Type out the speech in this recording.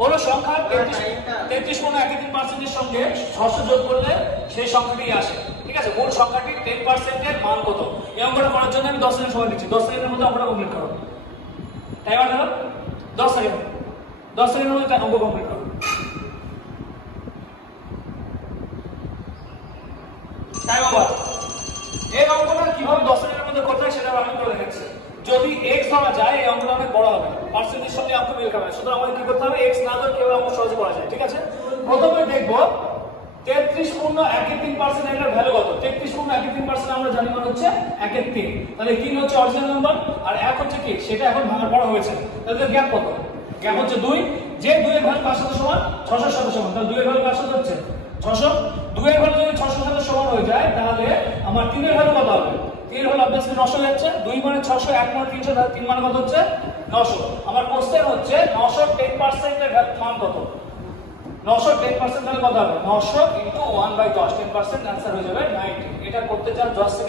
কোন সংখ্যা 33.13% এর সঙ্গে 600 যোগ করলে সেই সংখ্যাটি আসে। ঠিক আছে, মূল সংখ্যাটির 10% এর মান কত? এই অঙ্কটা করার জন্য আমি 10 সেকেন্ড সময় দিচ্ছি। 10 সেকেন্ডের মধ্যে অঙ্কটা কমপ্লিট করো। টাইমার হলো 10 সেকেন্ড। 10 সেকেন্ডের মধ্যে অঙ্ক কমপ্লিট করো। Time over. এই অঙ্কটা কিভাবে 10 সেকেন্ডের মধ্যে করতে হয় সেটা আমি করে দেখাচ্ছি। যদি x ধরা যায় এই অঙ্কটা অনেক বড় হবে, পার্সেন্টেজের সঙ্গে অঙ্ক মিল খাবে, সুতরাং আমাদের কি করতে হবে? x না ধরে কিভাবে অঙ্ক সহজে করা যায়। ঠিক আছে, প্রথমে দেখব 33.13% এর ভ্যালু কত। 33.13% আমরা জানি মানে হচ্ছে 1/3। তাহলে 3 হচ্ছে অরিজিনাল নাম্বার আর 1 হচ্ছে কি সেটা এখন ভাঙার পর হয়েছে। তাহলে গ্যাপ কত? গ্যাপ হচ্ছে 2। যে 2 এর ভ্যালু কার সাথে সমান? 600 এর সাথে সমান। তাহলে 2 এর ভ্যালু কার সাথে হচ্ছে 600। 2 এর ভ্যালু যদি 600 এর সাথে সমান হয়ে যায় তাহলে আমার 3 এর ভ্যালু কত হবে? 3 এর ভ্যালু অবভিয়াসলি 900 হয়ে যাচ্ছে। 2 মানে 600, 1 মানে 300, তাহলে 3 মানে কত হচ্ছে? 900। আমার কোশ্চেন হচ্ছে 900 10% এর মান কত? 900 10% তাহলে কত হবে? 900 * 1/10, 10% आंसर হয়ে যাবে 90। এটা করতে চান 10 সেকেন্ড।